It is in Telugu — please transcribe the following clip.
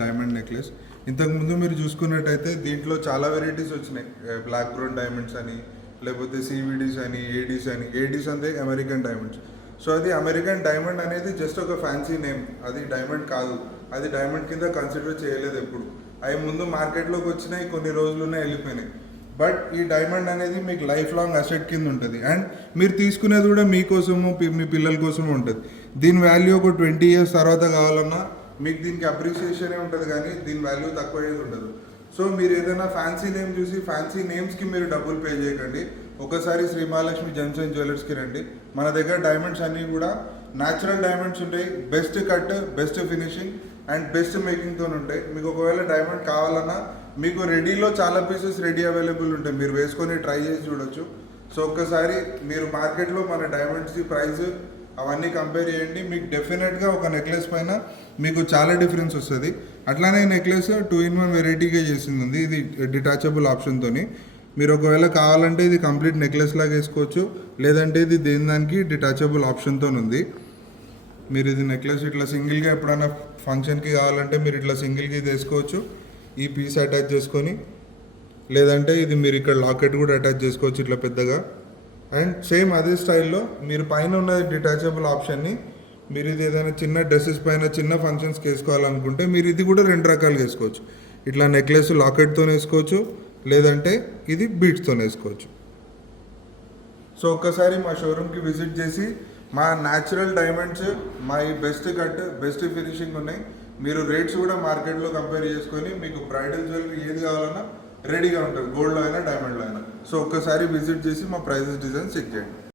Diamond necklace. ఇంతకుముందు మీరు చూసుకున్నట్టయితే దీంట్లో చాలా వెరైటీస్ వచ్చినాయి. బ్లాక్ బ్రౌన్ డైమండ్స్ అని, లేకపోతే సివిడీస్ అని, ఏడీస్ అంటే అమెరికన్ డైమండ్స్. సో అది అమెరికన్ డైమండ్ అనేది జస్ట్ ఒక ఫ్యాన్సీ నేమ్, అది డైమండ్ కాదు. అది డైమండ్ కింద కన్సిడర్ చేయలేదు ఎప్పుడు. అవి ముందు మార్కెట్లోకి వచ్చినాయి, కొన్ని రోజులునే వెళ్ళిపోయినాయి. బట్ ఈ డైమండ్ అనేది మీకు లైఫ్ లాంగ్ అసెట్ కింద ఉంటుంది. అండ్ మీరు తీసుకునేది కూడా మీకోసము, మీ పిల్లల కోసము ఉంటుంది. దీని వాల్యూ ఒక 20 years తర్వాత కావాలన్నా మీకు దీనికి అప్రిసియేషనే ఉంటుంది, కానీ దీని వాల్యూ తక్కువ అయ్యేది ఉండదు. సో మీరు ఏదైనా ఫ్యాన్సీ నేమ్ చూసి ఫ్యాన్సీ నేమ్స్కి మీరు డబ్బులు పే చేయకండి. ఒకసారి శ్రీ మహాలక్ష్మి జెమ్స్ అండ్ జ్యువెలర్స్కి రండి. మన దగ్గర డైమండ్స్ అన్నీ కూడా న్యాచురల్ డైమండ్స్ ఉంటాయి. Best cut, best finishing and best మేకింగ్తో ఉంటాయి. మీకు ఒకవేళ డైమండ్ కావాలన్నా మీకు రెడీలో చాలా పీసెస్ రెడీ అవైలబుల్ ఉంటాయి, మీరు వేసుకొని ట్రై చేసి చూడొచ్చు. సో ఒక్కసారి మీరు మార్కెట్లో మన డైమండ్స్కి ప్రైస్ అవన్నీ కంపేర్ చేయండి. మీకు డెఫినెట్గా ఒక నెక్లెస్ పైన మీకు చాలా డిఫరెన్స్ వస్తుంది. అట్లానే నెక్లెస్ 2-in-1 వెరైటీగా చేసింది ఉంది. ఇది డిటాచబుల్ ఆప్షన్తో. మీరు ఒకవేళ కావాలంటే ఇది కంప్లీట్ నెక్లెస్ లాగా వేసుకోవచ్చు, లేదంటే ఇది దానికి డిటాచబుల్ ఆప్షన్తో ఉంది. మీరు ఇది నెక్లెస్ ఇట్లా సింగిల్గా ఎప్పుడైనా ఫంక్షన్కి కావాలంటే మీరు ఇట్లా సింగిల్గా ఇది వేసుకోవచ్చు, ఈ పీస్ అటాచ్ చేసుకొని. లేదంటే ఇది మీరు ఇక్కడ లాకెట్ కూడా అటాచ్ చేసుకోవచ్చు ఇట్లా పెద్దగా. అండ్ సేమ్ అదే స్టైల్లో మీరు పైన ఉన్న డిటాచబుల్ ఆప్షన్ని మీరు ఇది ఏదైనా చిన్న డ్రెస్సెస్ పైన చిన్న ఫంక్షన్స్కి వేసుకోవాలనుకుంటే మీరు ఇది కూడా 2 రకాలుగా వేసుకోవచ్చు. ఇట్లా నెక్లెస్ లాకెట్తో వేసుకోవచ్చు, లేదంటే ఇది బీడ్స్తో వేసుకోవచ్చు. సో ఒక్కసారి మా షోరూమ్కి విజిట్ చేసి మా న్యాచురల్ డైమండ్స్, మా ఈ బెస్ట్ కట్, బెస్ట్ ఫినిషింగ్ ఉన్నాయి. మీరు రేట్స్ కూడా మార్కెట్లో కంపేర్ చేసుకొని మీకు బ్రైడల్ జ్యువెలరీ ఏది కావాలన్నా రెడీగా ఉంటుంది, గోల్డ్లో అయినా డైమండ్లో అయినా. సో ఒక్కసారి విజిట్ చేసి మా ప్రైజెస్, డిజైన్స్ చెక్ చేయండి.